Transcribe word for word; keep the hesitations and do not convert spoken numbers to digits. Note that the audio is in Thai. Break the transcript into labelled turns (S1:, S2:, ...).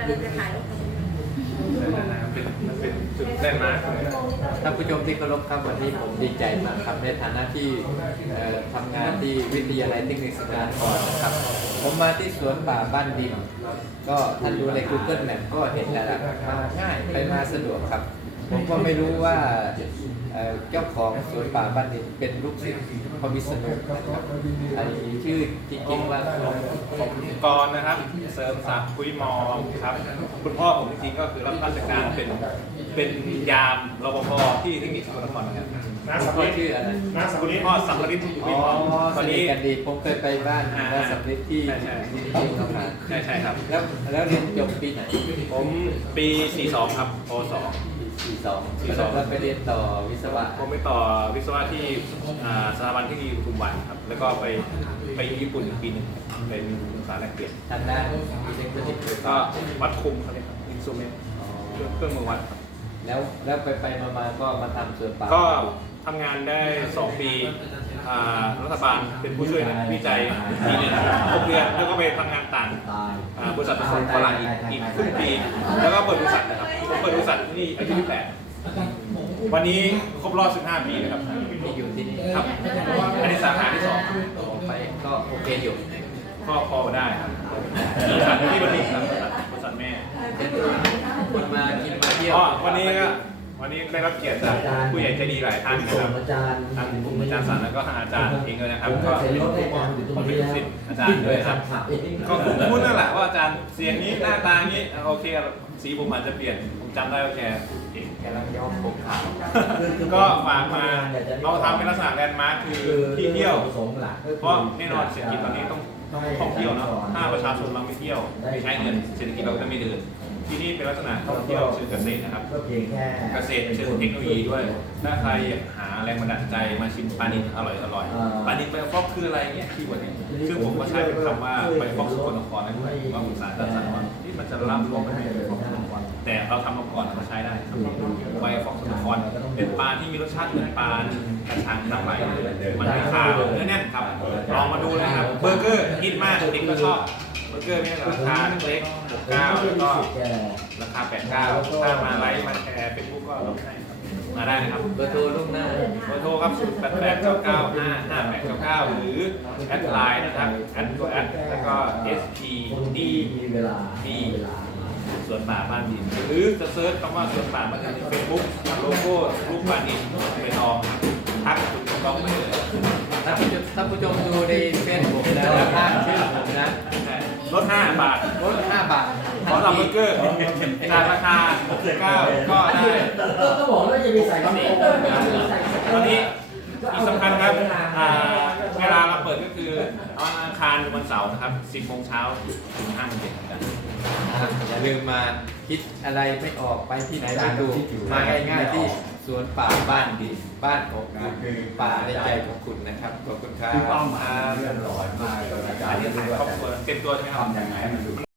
S1: เราจะถ่ายรูปกัน
S2: เป็นมันเป็นจุดแลนด์มาร์ค
S3: ท่านผู้ชมที่เคารพครับวันนี้ผมดีใจมากครับในฐานะที่ทำงานที่วิทยาลัยเทคนิคสุราษฎร์ก่อนนะครับผมมาที่สวนป่าบ้านดินก็ท่านดูใน Google Map ก็เห็นแล้วล่ะมาง่ายไปมาสะดวกครับผมก็ไม่รู้ว่าเจ้าของสวนป่าบ้านดินเป็นลูกศิษย์พระวิษณุนะครับอันนี้ชื่อจริงๆว่า
S2: ผมกรนะครับเสริมศักดิ์คุยมองครับคุณพ่อผมจริงๆก็คือรับราชการเป็นเป็นยามรปภที่เทคนิคสกลนครนะครับ
S3: น้าสักดิ์ชื่ออะไรน้าสัก
S2: คุณ
S3: ดิ์
S2: พ่อสักดิ์ฤทธิ์คุยมอง
S3: ตอนนี้กันดีผมเคยไปบ้านน้าสักดิ์ที่ที่ที่เขามา
S2: ใช่ใช่ครับ
S3: แล้วแล้วเรียนจบปีไหน
S2: ผมปีสี่สิบสองครับปสอง
S3: สี่สองแล้วไปเรียนต่อวิศวะ
S2: ผมไปต่อวิศวะที่สถาบันเทคโนโลยีปทุมวันครับแล้วก็ไปไปญี่ปุ่นอีกปีหนึ่งเป็นศึกษาแลกเปลี่ยน
S3: ทางด้านอิเล็กทรอนิกส์
S2: ก็วัดคุมเขาเรียกครับอินสตูเมนต์เครื่องมือวัดครับ
S3: แล้วแล้วไปไปมาๆก็มาทำสวนป่า
S2: ก็ทำงานได้สองปีรัฐบาลเป็นผู้ช่วยนักวิจัยปีหนึ่งหกเดือนแล้วก็ไปทำงานต่างบริษัทผสมฝรั่งอีกอีกครึ่งปีแล้วก็เปิดบริษัทนะครับผมเปิดบริษัทที่อายุยี่สิบแปดวันนี้ครบรอบสิบห้าปีนะครับ
S3: ที่อยู่ที่นี่
S2: ครับอันนี้สาขาที่สอง
S3: ไปก็โอเคอยู่
S2: ก็พอได้ครับบริษัทที่บัณฑิตครับบริษัทแม่
S3: คนมากินมาเที่ยว
S2: อ๋อวันนี้ก็วันนี้ได้รับเกียรติจากผู้ใหญ่ใจดีหลายท่านนะครับ
S4: อาจารย์
S2: ทางกลุ่มอาจารย์สันแล้วก็ทางอาจารย์เองด้วยนะครับก็
S4: เห็น
S2: เป็น
S4: รถให้
S2: ผู้
S4: อาจารย์อยู่ตรง
S2: เป็น
S4: นี้
S2: ศิษย์อาจารย์ด้วยครับ
S4: ขับเอง
S2: ก็ผมพูดนั่นแหละว่าอาจารย์เสียงนี้หน้าตานี้โอเคสีผมอาจจะเปลี่ยนผมจำได้ว่าแกเก่ง
S3: กำลังย้อมผมขาว
S2: ก็ฝากมาเราทำเป็นลักษณะแลนด์มาร์คคือที่เที่ยว
S4: สงหลัก
S2: เพราะแน่นอนเศรษฐกิจตอนนี้ต้องท่องเที่ยวเนาะถ้าประชาชนเราไม่เที่ยวไม่ใช้เงินเศรษฐกิจเราจะไม่เดินที่นี่เป็นลักษณะท่องเที่ยวเชิงเกษตรนะครับ
S4: ก็เพียงแค่
S2: เกษตรเชิงเทคโนโลยีด้วย ถ้าใครอยากหาแรงบันดาลใจมาชิมปลานิลอร่อยอร่อยปลานิลไบฟอกคืออะไรเนี่ยคีย์เวิร์ดเนี่ยซึ่งผมก็ใช้เป็นคำว่าไบฟอกสกลนครนั่นเองว่าอุตสาหกรรมสันวันที่มันจะรับรวมไปเป็นไบฟอกสกลนครแต่เราทำมาก่อนเราใช้ได้ครับไบฟอกสกลนครเป็นปลาที่มีรสชาติเหมือนปลากระชังน้ำไหลมันไม่คาวเนื้อแน่นครับลองมาดูเลยครับเบอร์เกอร์ฮิตมากเด็กก็ชอบเบอร์เกอร์นี่ราคาเล็กหกเก้าแล้วก็ราคาแปดเก้าถ้ามาไลฟ์มาแชร์เฟซบุ๊กก็ลดให้ครับมาได้นะครับ
S3: เบอร์โทรลูกหน้า
S2: เบอร์โทรครับศูนย์แปดแปด เก้าเก้า ห้า ห้า แปด เก้าเก้า หรือแอดไลน์นะครับแอดตัวแอดแล้วก็ เอส พี ดี
S4: มีเวลา
S2: ดีสวนป่าบ้านดินหรือจะเซิร์ชคำว่าสวนป่าบ้านดินในเฟซบุ๊กโลโก้รูปบ้านดินเป็นทองทักคุณต้องไปเลย
S3: ท่านผู้ชมท่านผู้ชมดูในเฟซบุ๊กนะข้างชื่อผมนะ
S2: ลดห้าบาท
S3: ลดห้าบาท
S2: ขอรับเบอร์เกอร์จากราคาหกสิบเก้าก็ได้
S4: ก็บอกแล้วจะมีใส่กระโปรง
S2: ตอนนี้อีกสำคัญครับอ่าเวลาเราเปิดก็คือวันอังคารถึงวันเสาร์นะครับสิบโมงเช้าถึงห้าโมงเย็นครับ
S3: อย่าลืมมาคิดอะไรไม่ออกไปที่ไหนไปดูมาง่ายๆที่สวนป่าบ้านดินบ้านของคุณคือป่าในใจของคุณนะครับขอบคุณครับ
S5: คือเป้าหมายเรื่องร้อยมากเลยอาจาร
S2: อัน
S5: ย์
S2: นี้
S5: เรีย
S2: ถ่าย
S5: กว่า
S2: ครอบครัวเต็มตัวใช่ไหมครับ
S5: ทำยังไงให้มันดู